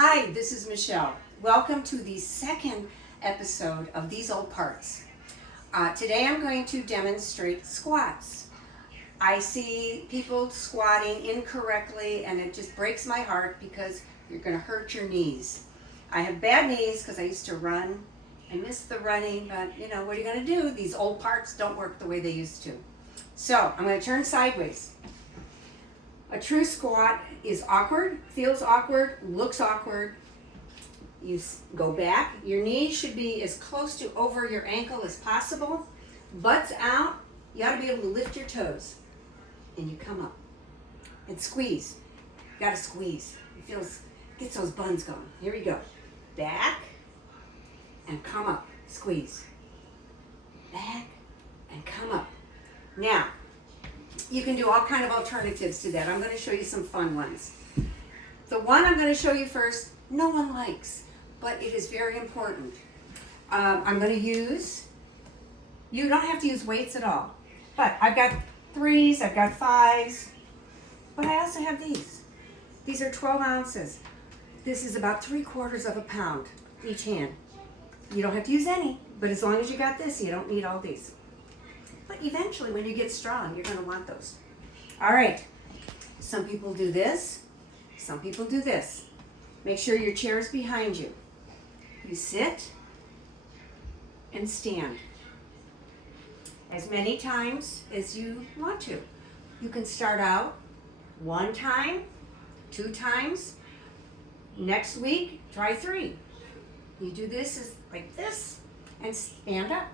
Hi, this is Michelle. Welcome to the second episode of These Old Parts. Today I'm going to demonstrate squats. I see people squatting incorrectly and it just breaks my heart because you're going to hurt your knees. I have bad knees because I used to run. I miss the running, but you know, what are you going to do? These old parts don't work the way they used to. So I'm going to turn sideways. A true squat is awkward, feels awkward, looks awkward. You go back. Your knees should be as close to over your ankle as possible. Butt's out. You ought to be able to lift your toes. And you come up. And squeeze. You got to squeeze. It gets those buns going. Here we go. Back. And come up. Squeeze. Back. And come up. Now, you can do all kind of alternatives to that. I'm going to show you some fun ones. The one I'm going to show you first, no one likes, but it is very important. I'm going to use, you don't have to use weights at all, but I've got 3s, I've got 5s, but I also have these. These are 12 ounces. This is about 3/4 of a pound each hand. You don't have to use any, but as long as you got this, you don't need all these. But eventually, when you get strong, you're going to want those. All right. Some people do this. Some people do this. Make sure your chair is behind you. You sit and stand as many times as you want to. You can start out 1 time, 2 times. Next week, try 3. You do this like this and stand up.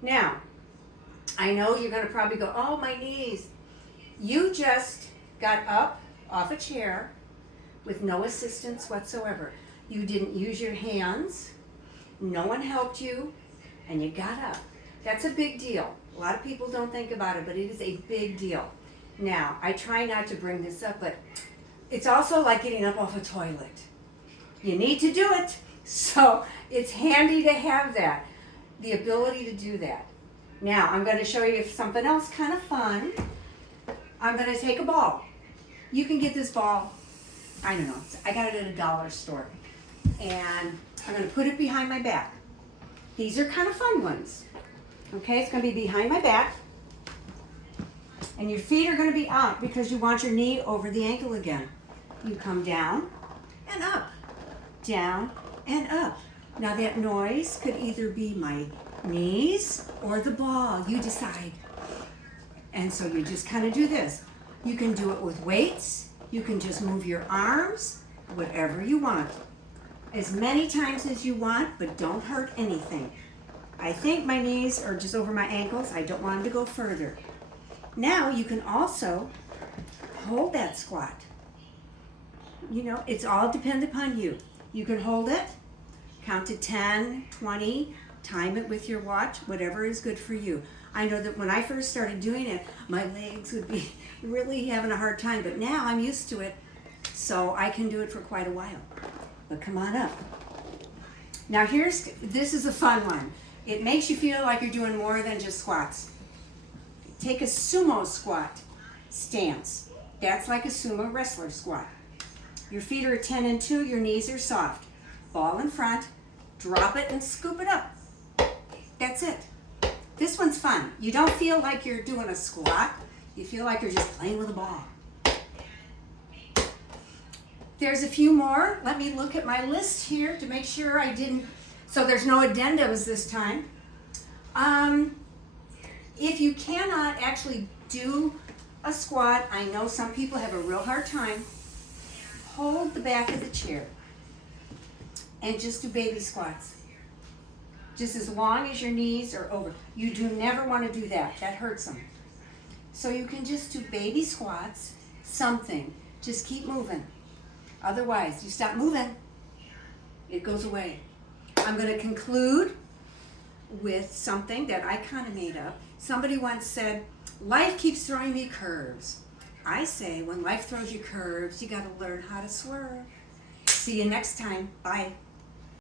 Now, I know you're going to probably go, oh, my knees. You just got up off a chair with no assistance whatsoever. You didn't use your hands. No one helped you, and you got up. That's a big deal. A lot of people don't think about it, but it is a big deal. Now, I try not to bring this up, but it's also like getting up off a toilet. You need to do it, so it's handy to have that, the ability to do that. Now, I'm going to show you something else kind of fun. I'm going to take a ball. You can get this ball, I don't know, I got it at a dollar store. And I'm going to put it behind my back. These are kind of fun ones. Okay, it's going to be behind my back. And your feet are going to be out because you want your knee over the ankle again. You come down and up, down and up. Now that noise could either be my knees or the ball, you decide. And so you just kind of do this. You can do it with weights, you can just move your arms, whatever you want. As many times as you want, but don't hurt anything. I think my knees are just over my ankles. I don't want them to go further. Now you can also hold that squat. You know, it's all dependent upon you. You can hold it, count to 10, 20, time it with your watch, whatever is good for you. I know that when I first started doing it, my legs would be really having a hard time, but now I'm used to it, so I can do it for quite a while. But come on up. Now this is a fun one. It makes you feel like you're doing more than just squats. Take a sumo squat stance. That's like a sumo wrestler squat. Your feet are at 10 and 2, your knees are soft. Ball in front, drop it and scoop it up. That's it. This one's fun. You don't feel like you're doing a squat. You feel like you're just playing with a ball. There's a few more. Let me look at my list here to make sure I didn't. So there's no addendums this time. If you cannot actually do a squat, I know some people have a real hard time. Hold the back of the chair and just do baby squats. Just as long as your knees are over. You do never want to do that. That hurts them. So you can just do baby squats, something. Just keep moving. Otherwise, you stop moving, it goes away. I'm going to conclude with something that I kind of made up. Somebody once said, life keeps throwing me curves. I say, when life throws you curves, you got to learn how to swerve. See you next time. Bye.